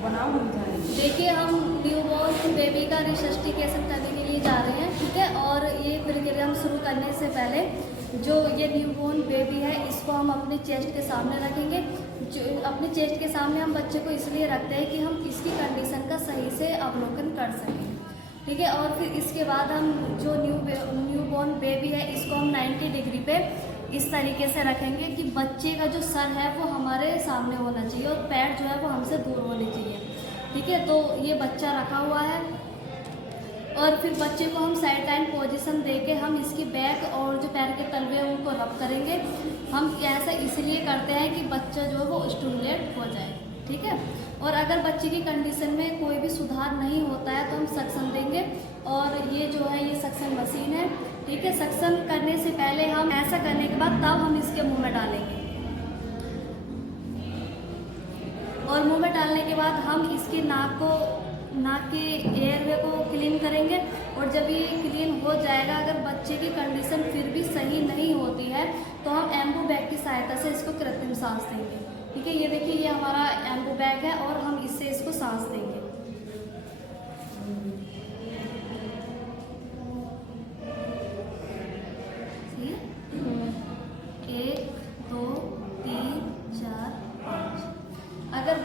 देखिए, हम newborn baby का रिसस्टिकेशन करने के लिए जा रहे हैं, ठीक है। और ये प्रक्रिया हम शुरू करने से पहले जो ये न्यूबॉर्न बेबी है इसको हम अपने चेस्ट के सामने रखेंगे। जो अपने चेस्ट के सामने हम बच्चे को इसलिए रखते हैं कि हम इसकी कंडीशन का सही से अवलोकन कर सकें, ठीक है। और फिर इसके बाद हम जो न्यूबॉर्न बेबी है इसको हम 90 डिग्री पे इस तरीके से रखेंगे कि बच्चे का जो सर है वो हमारे सामने होना चाहिए और पैर जो है वो हमसे दूर होने चाहिए, ठीक है। तो ये बच्चा रखा हुआ है और फिर बच्चे को हम साइड लाइन पोजीशन देके हम इसकी बैक और जो पैर के तलवे हैं उनको रब करेंगे। हम ऐसा इसलिए करते हैं कि बच्चा जो है वो स्टिमुलेट हो जाए, ठीक है। और अगर बच्चे की कंडीशन में कोई भी सुधार नहीं होता है तो हम सक्शन देंगे। और ये जो है ये सक्शन मशीन है, ठीक है। सक्शन करने से पहले हम ऐसा करने के बाद तब हम इसके मुंह में डालेंगे और मुंह में डालने के बाद हम इसके नाक के एयरवे को क्लीन करेंगे। और जब ये क्लीन हो जाएगा, अगर बच्चे की कंडीशन फिर भी सही नहीं होती है तो हम एम्बू बैग की सहायता से इसको कृत्रिम सांस देंगे, ठीक है। ये देखिए, ये हमारा एम्बू बैग है और हम इससे इसको सांस देंगे। अगर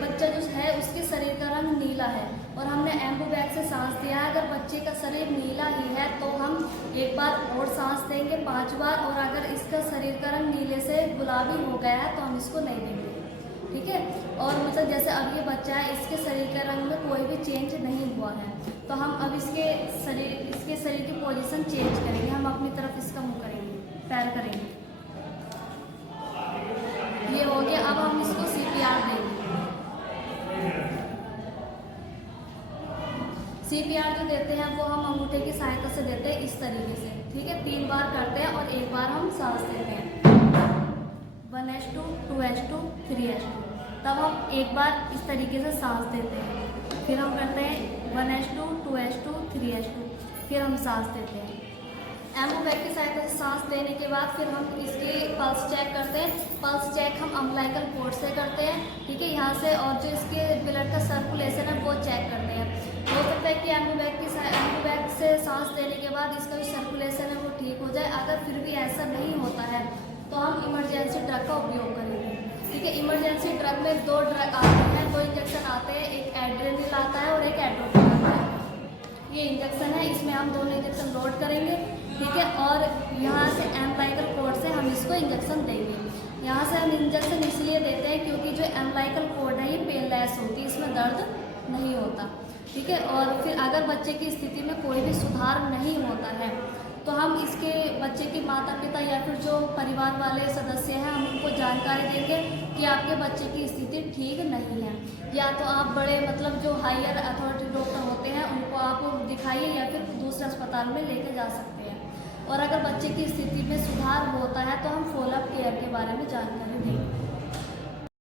बच्चा जो है उसके शरीर का रंग नीला है और हमने एम्बू बैग से सांस दिया है, अगर बच्चे का शरीर नीला ही है तो हम एक बार और सांस देंगे 5 बार। और अगर इसका शरीर का रंग नीले से गुलाबी हो गया है तो हम इसको नहीं देंगे, ठीक है। और मतलब जैसे अब ये बच्चा है, इसके शरीर के रंग में कोई भी चेंज नहीं हुआ है तो हम अब इसके शरीर की पोजीशन चेंज करेंगे। हम अपनी तरफ इसका मुँह करेंगे, पैर करेंगे, ये हो गया। अब हम इसको CPR देंगे। CPR जो देते हैं वो हम अंगूठे की सहायता से देते हैं इस तरीके से, ठीक है। 3 बार करते हैं और 1 बार हम सांस देते हैं। 1S2 2S2 3S2, तब हम 1 बार इस तरीके से सांस देते हैं। फिर हम करते हैं 1S2 2S2 3S2, फिर हम सांस देते हैं। एम्बू बैग की सहायता से सांस देने के बाद फिर हम इसके पल्स चेक करते हैं। पल्स चेक हम अम्बिलिकल पोर्ट से करते हैं, ठीक है, यहाँ से। और जो इसके ब्लड का सर्कुलेशन है वो चेक करते हैं। हो सकता है कि एम्बू बैग से सांस देने के बाद इसका जो सर्कुलेशन है वो ठीक हो जाए। अगर फिर भी ऐसा नहीं होता है तो हम इमरजेंसी ड्रग का उपयोग करेंगे, ठीक है। इमरजेंसी ड्रग में 2 ड्रग आते हैं, 2 इंजेक्शन आते हैं, एक एड्रेनल आता है और एक एड्रोफिन आता है। ये इंजेक्शन है, इसमें हम दोनों इंजेक्शन लोड करेंगे, ठीक है। और यहाँ से एम्बिलिकल कोर्ड से हम इसको इंजेक्शन देंगे। यहाँ से हम इंजेक्शन इसलिए देते हैं क्योंकि जो एम्बिलिकल कोर्ड है ये पेनलेस होती है, इसमें दर्द नहीं होता, ठीक है। और फिर अगर बच्चे की स्थिति में कोई भी सुधार नहीं होता है तो हम इसके बच्चे के माता पिता या फिर जो परिवार वाले सदस्य हैं हम उनको जानकारी देंगे कि आपके बच्चे की स्थिति ठीक नहीं है। या तो आप बड़े मतलब जो हायर अथॉरिटी डॉक्टर होते हैं उनको आप दिखाइए या फिर दूसरे अस्पताल में लेके जा सकते हैं। और अगर बच्चे की स्थिति में सुधार होता है तो हम फॉलोअप केयर के बारे में जानकारी देंगे।